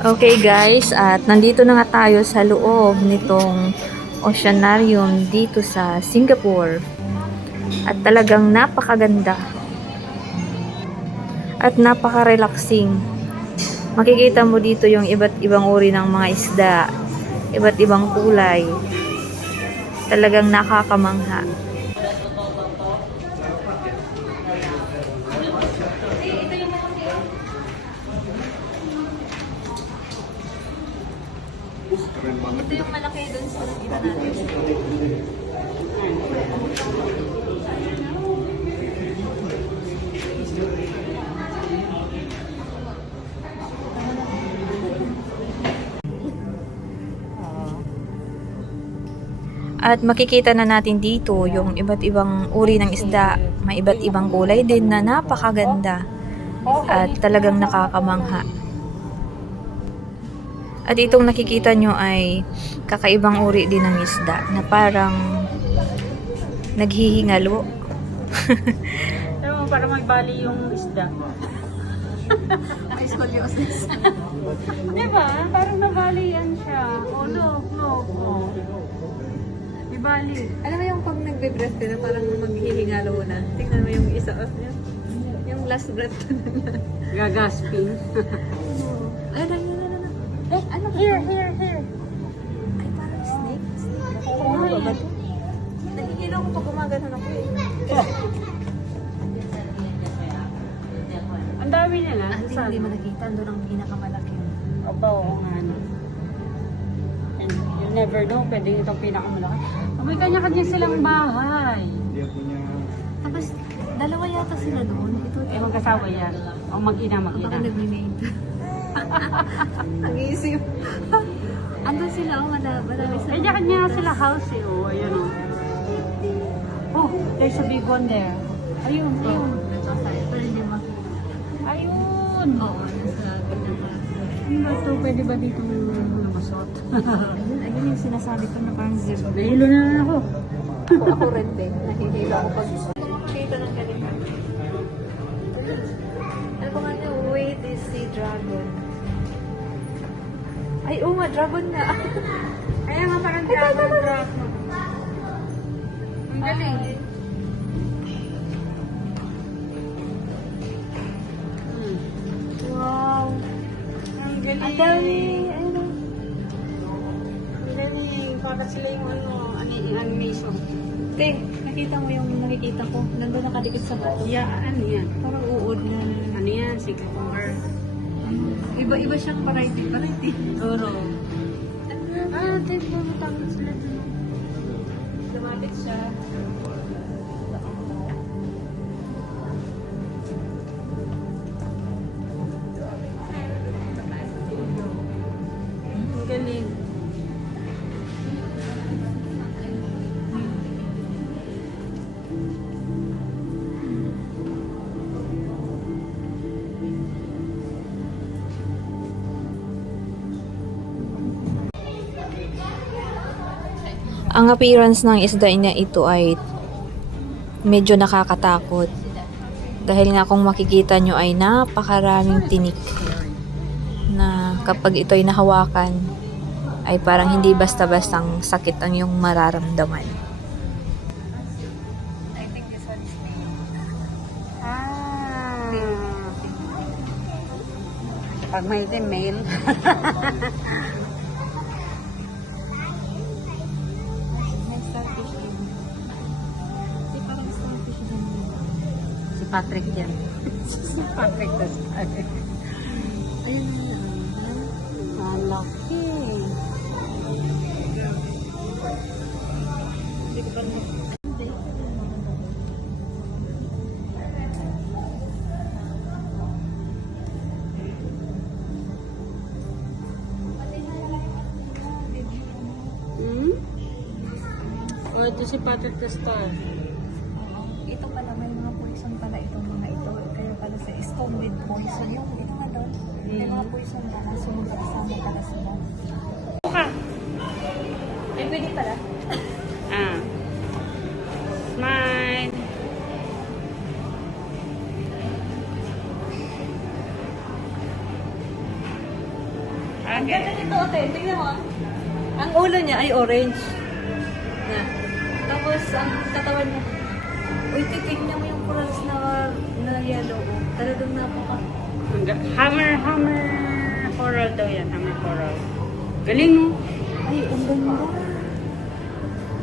Okay guys, at nandito na nga tayo sa loob nitong oceanarium dito sa Singapore. At talagang napakaganda. At napaka-relaxing. Makikita mo dito yung iba't ibang uri ng mga isda, iba't ibang kulay. Talagang nakakamangha. Ito yung malaki doon sa nakita natin. At makikita na natin dito yung iba't ibang uri ng isda, may iba't ibang kulay din na napakaganda at talagang nakakamangha. At itong nakikita nyo ay kakaibang uri din ng isda na parang naghihingalo. Pero parang may bali yung isda. Ay, scoliosis. Diba? Parang nabali yan siya. Oh, look. May bali. Alam mo yung pag nagbe-breath ka na parang maghihingalo na. Tingnan mo yung isa of niya. Yung last breath ko na. Gagasping. Ay, na. Eh, ano? Here. Ay, parang snake. Oo, Ano ba eh. ito? Nahihilo ko pag gumagano ako eh. Ang dami nila. Hindi mo nakita. Doon ang pinakamalaki. Opo, oo nga. No. And you never know, pwede itong pinakamalaki. Oh, may kanya-kanya silang bahay. Tapos, dalawa yata sila doon. Ito, Eh, magkasawa yan. O mag-ina. baka nag-remain. Ang isip. Andun sila, marami sila. Kanya-kanya sila house eh. Oh, ayun oh. Oh, there's a big one there. Ayun. Pero hindi makita. Ayun. Oo, nasa ganda. Ano ba ito? Pwede ba dito lumusot? Ayun yung sinasabi ko na parang zero. Nahilo na ako. Ako rin din. Nahihilo ako pag makikita ng ganito. Ano ba nga niya? Wait is sea dragon. Ay, oo nga, dragon na. Kaya nga parang dragon. Ang galing. Wow. Ang galing. Ang dami. Ano? Ang galing. Para sila yung animation. Te, nakita mo yung nakikita ko. Nandun nakadikit sa bato. Yeah, ano yan? Parang uod na. Ano yan? Si cucumber. Iba-iba siyang variety. Toro. Ah, tayo bumutangin sila dun. Lumapit siya. Ang galing. Ang appearance ng isda na ito ay medyo nakakatakot. Dahil nga kung makikita nyo ay napakaraming tinik na kapag ito'y nahawakan ay parang hindi basta-bastang sakit ang iyong mararamdaman. I think this one is male. Ah. Pag may itim, male. May starfish din. Di parang starfish din. Si Patrick yan. Si Patrick tas Patrick. Ayun na. Ang laki. Hindi ko pa Hmm? Oh, ito si Patrick the Star. ito pala, may mga poison pala itong mga ito. Kaya pala sa stone with poison. Yung ito nga doon, may mga poison pala. So, magkasama pala sila. Ay, pwede pala. Ah. Smile. lalaki. Ito, ate. Tingnan mo. Ang ulo niya ay orange. Yan. Tapos, ang katawan niya. Uy, titignan mo yung corals na yellow. Talagang napaka. Hammer coral daw yan. Hammer coral. Galing mo. Ay, ang ganda.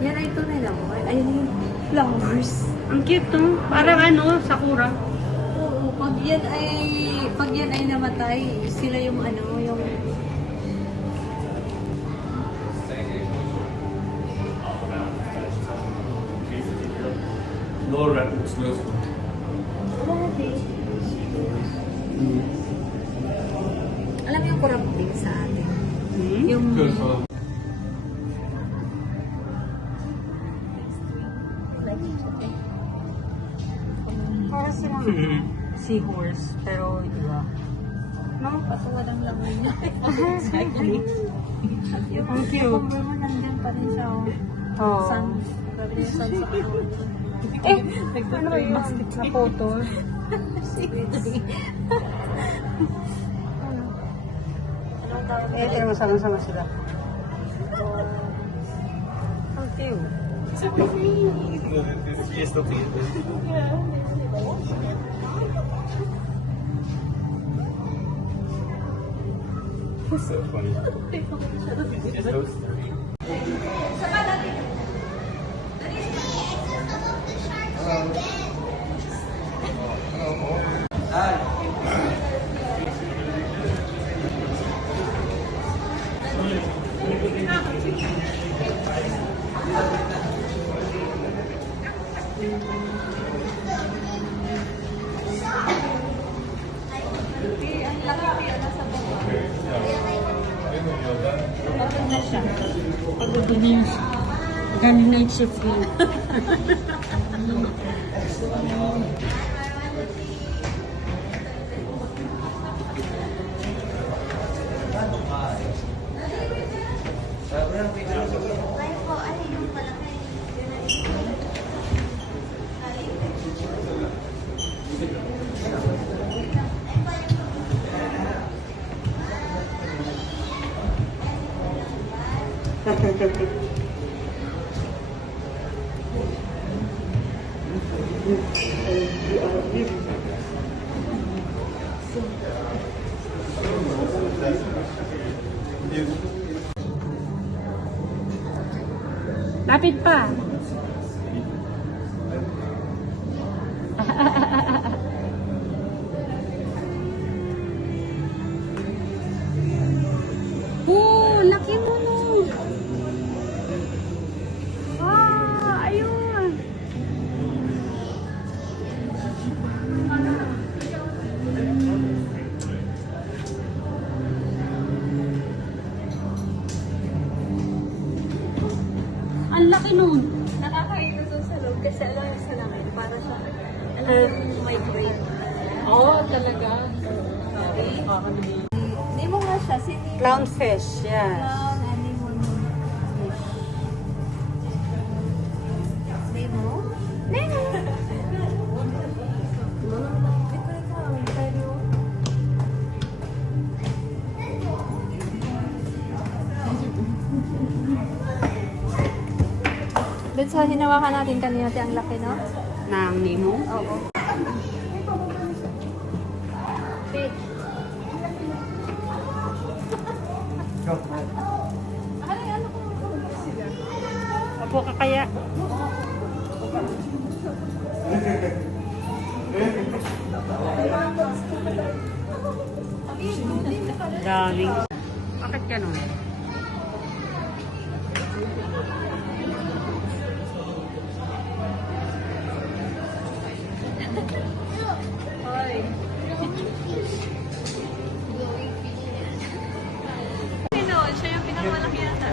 Yan ay tunay na mo. Ayun yung flowers. Ang cute to. Parang ano, sakura. Oo, pag yan ay namatay, sila yung ano, yung No records, no. alam mo yung corrupting sa atin. Hmm? Yung Good for Para silang seahorse, pero iba. No? patuwa ng laman niya. Ang cute. Kumbar mo nandyan pa rin siya. Oh. Sun. Grabe yung sun sa katawan niya. Ano ba yun? Sa photo? Pero masama-sama sila. Ang cute. Yes, okay. So funny. It's so scary. Pagod niya. Galing night shift yun. Lapit pa. Oh, laki mo no. Ah, ayun. Ang laki nun. Nakakainis doon sa loob kasi alam mo sa namin, para siya, alam mo yung migrate. Oo, talaga. Hindi mo nga siya, Clownfish, yes. clown animal fish. Nemo? Nemo! Doon sa hinawakan natin kanina, ang laki, no? Ng Nemo. Oo. Fish. Opo ka kaya. Darling. Bakit ganun? Hoy. Sino? Siya yung pinakamalaki yata.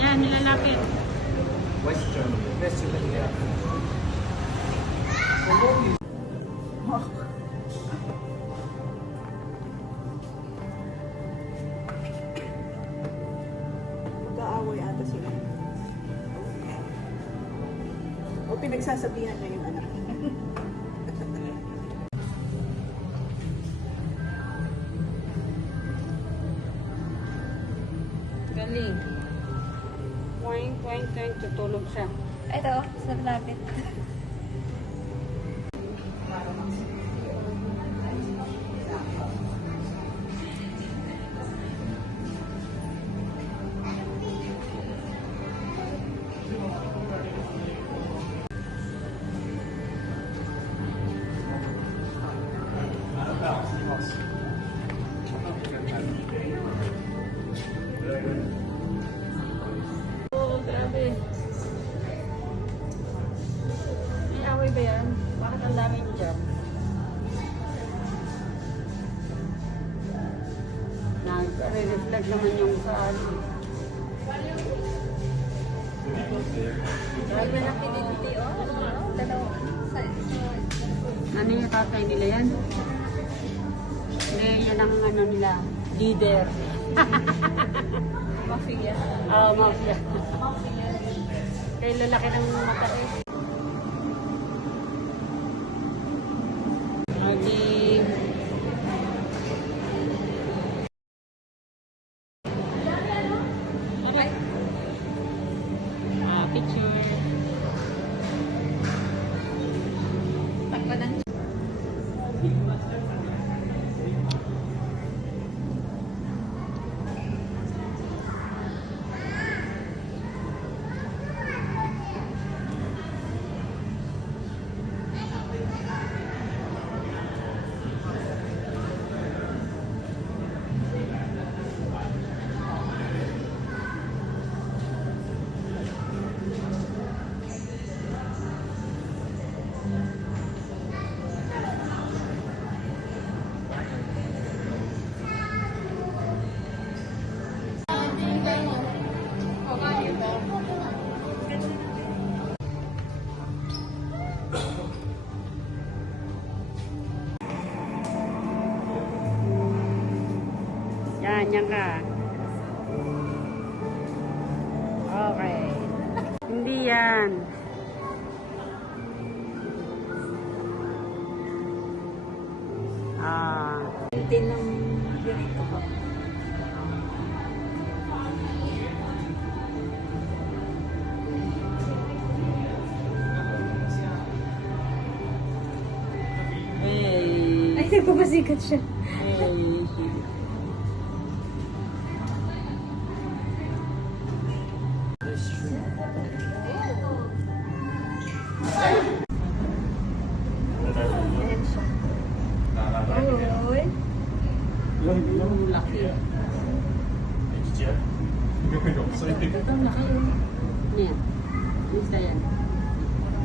Yan, nilalapit. Western. Yeah. Mag-aaway ata sila. O pinagsasabihan na yung anak. Lee. Wine, tutulog siya. Ito, sa lapit. Oo, grabe. May away ba yan? Bakit ang daming jam? Nag-reflect naman yung sa ano. Grabe na pinipili, oh. Dalawa. Ano yung tatay nila yan? Hindi, yan ang ano nila. Leader. Mafia. Oo, mafia. Kaya lalaki ng mata eh. Lagi. Okay. Picture. Takpadan. Yan ka. Okay. Hindi yan. Hindi ng ganito ko. Hey. Ay, nagpapasikat siya. Hey. Ayan siya. Uy. Yung laki. Ito ang laki yun. Yan. Isa yan.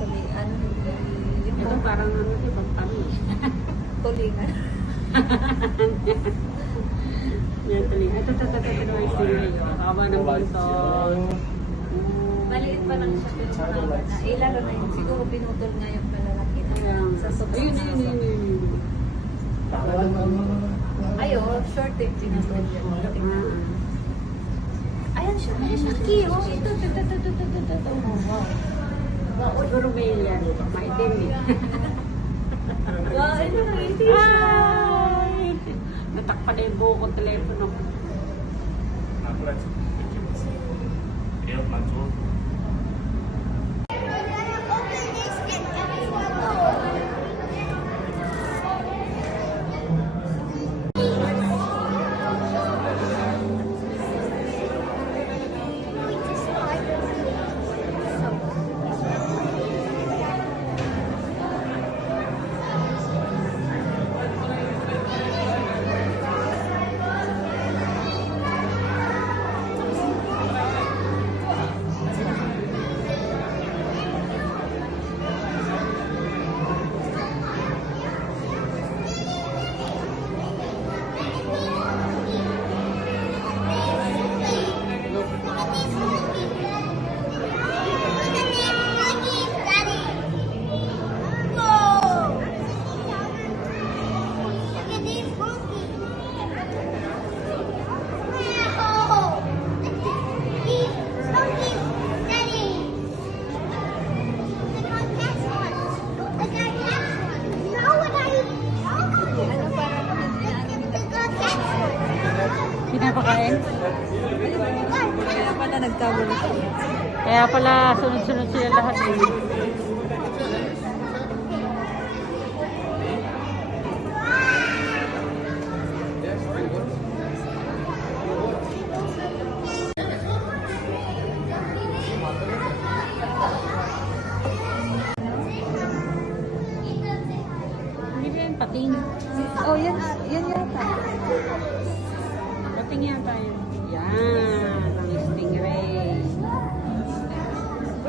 Tulingan. Ito parang ano, ibang kami. Tulingan. Yan, tuloy. Ito, ay sili. Kawa ng bintong. Maliit pa lang siya. Pero ilaro na yun. Siguro pinutol nga yung malalaki na. Sa sobrang Ayun. Ayo, short tape pinutol yan. Ayan siya. Ayan siya. Kiyo. Ito. Wow. Siguro may yan. Maitim eh. Wow, ito na. Ito siya. Ay! Natakpan na yung buo kong telepono. Kaya pala sunod-sunod sila lahat eh. Hindi ba yan pating? Oh, yan yata. Pating yata yun. Yan, ang stingray.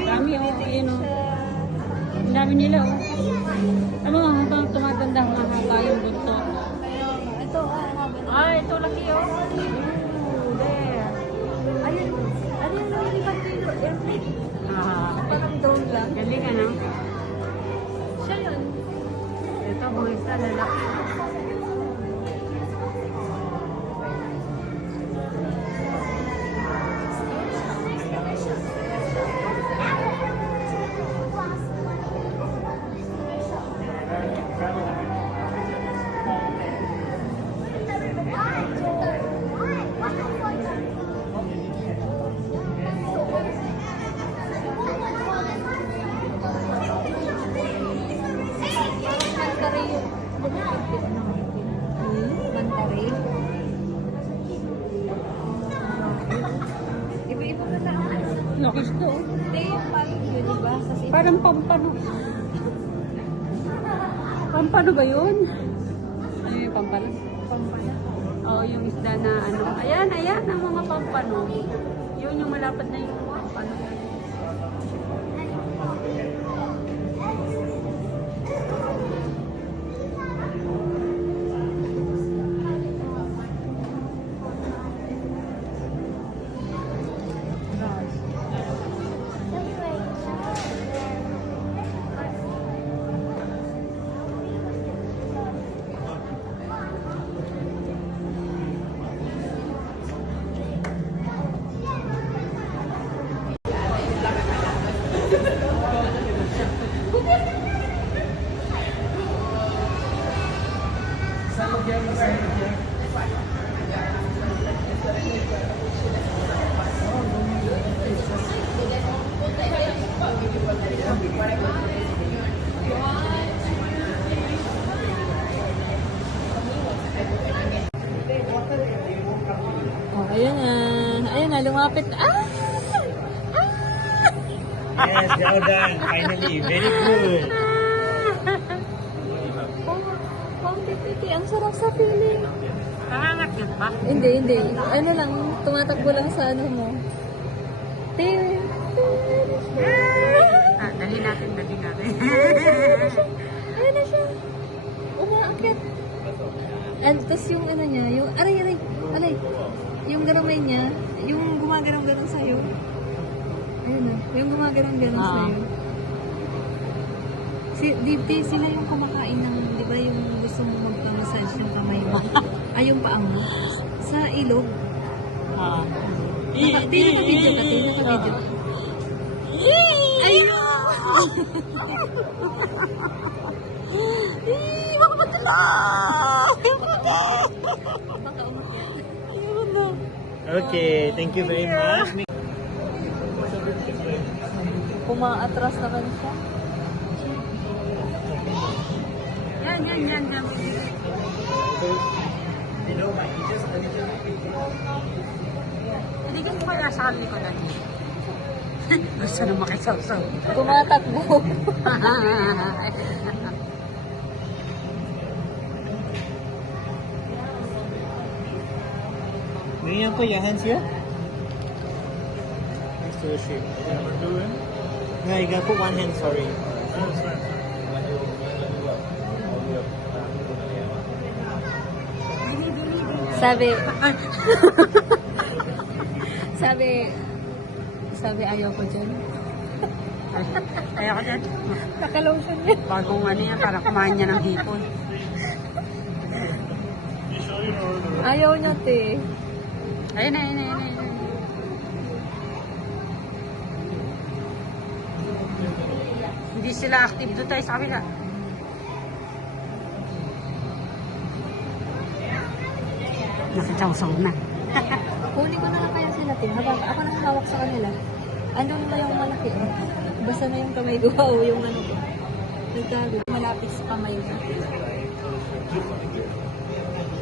Dami oh, yun oh. Ang dami nila oh. Ano nga, habang tumatanda, mahaba yung buntot. Ito, Ito laki oh. Ooh, there. ayun. Ano yung nalilipat dito? Airplane. Parang drone lang. Galing ano? Siya yun. Ito, buwis na lalaki. Mantari yun. Mantari. Iba-iba na lang. Laki ito oh. Hindi, parang yun, diba? Kasi Parang pampano. Pampano ba yun? Ano yung pampano? pampana. Oo, yung isda na ano. Ayan, ang mga pampano. Yun yung malapad na yung pampano. Oh, ayun na. Ayun na, lumapit na. Ah! Yes, well done. Finally, very good. Pang-titi, ang sarap sa feeling. Nangangat yun pa? Hindi. Ano lang, tumatakbo lang sa ano mo. Tin. Dali natin. Ayun na siya. Umaakit. And tapos yung ano niya, yung aray. Yung garamay niya, yung gumagaraw-garaw sa'yo. Ayun na, yung gumagaraw-garaw sa'yo. Di sila yung kumakain ng, di ba yung gusto mo magpa-massage yung kamay mo? Ay, yung paa mo. Sa ilog. Naka-video ka. Ayun! Baka matala! Baka umakyat. Ayun na. Okay, thank you very much. Pumaatras naman siya. Yan. You know, my teachers Hindi ka kaya sa kami ko na dito. Gusto na makisawsaw. Tumatakbo. Ganyan po, your hands here. Next to the shape. No, you gotta put one hand, sorry. Sabi ayaw ko dyan. Kaya ko dyan. Nakalotion niya. Bagong ano yan, para kumain niya ng hipon. Ayaw niya, te. Ayun na. Hindi sila active doon tayo sa kabila. Nakachawsaw na. Kunin ko na lang kaya sila. natin. Habang ako nakahawak sa kanila. Andun na yung malaki. Basta na yung kamay ko. Wow, yung ano ko. Nagtago. Malapit sa kamay ko.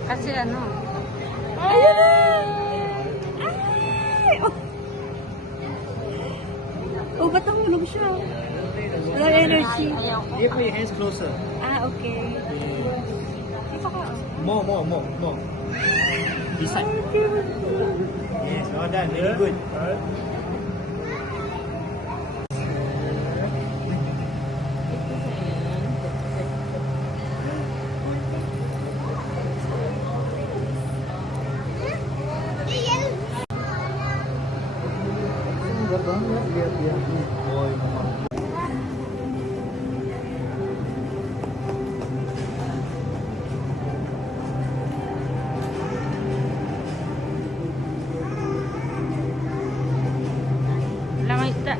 Kasi ano, Ayun na! Ay! Oh, ba't nahulog siya? Walang energy. ayaw ko. You put your hands closer. Ah, okay. Ito ka. More. This side. Yes, well done. Very good. Lamay isda.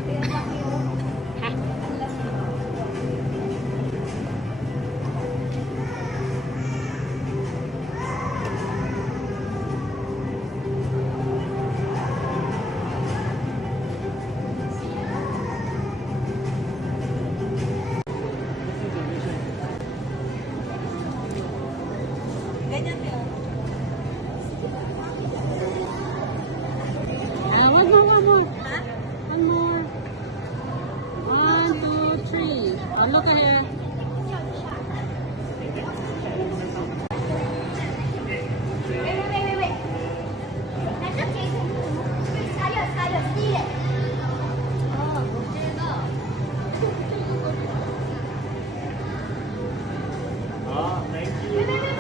One more. One more. 1, 2, 3. Oh, look at here. Wait. That's okay. Tayo, steal it. Oh, there you go. Ah, thank you.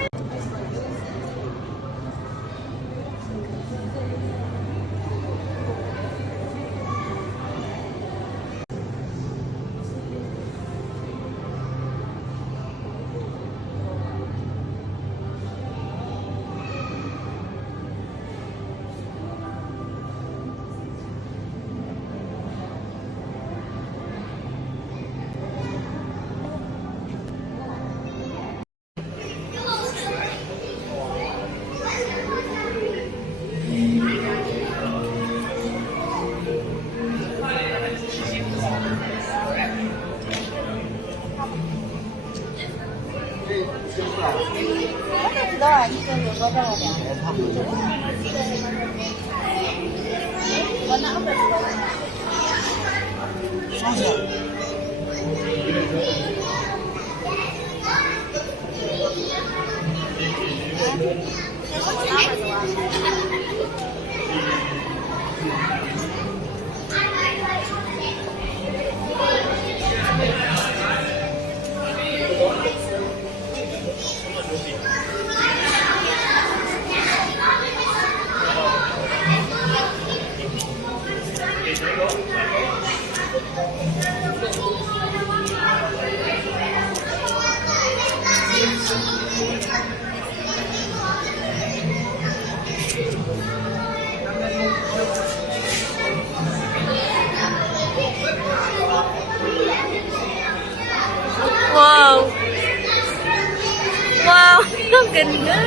Wow! Wow! Ang ganda!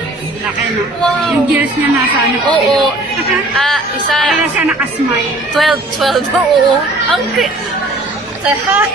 Laki, no? Wow! Yung gears niya nasa ano pa. Oo. Isa. Kaya siya nakasmile. 12. Oo. Ang sa hat.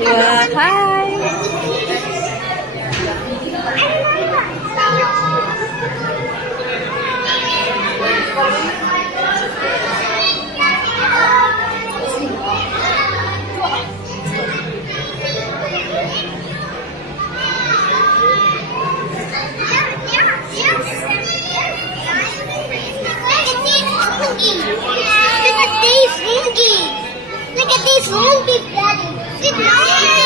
Yeah, hi! Look at these monkeys, Daddy. Sit down.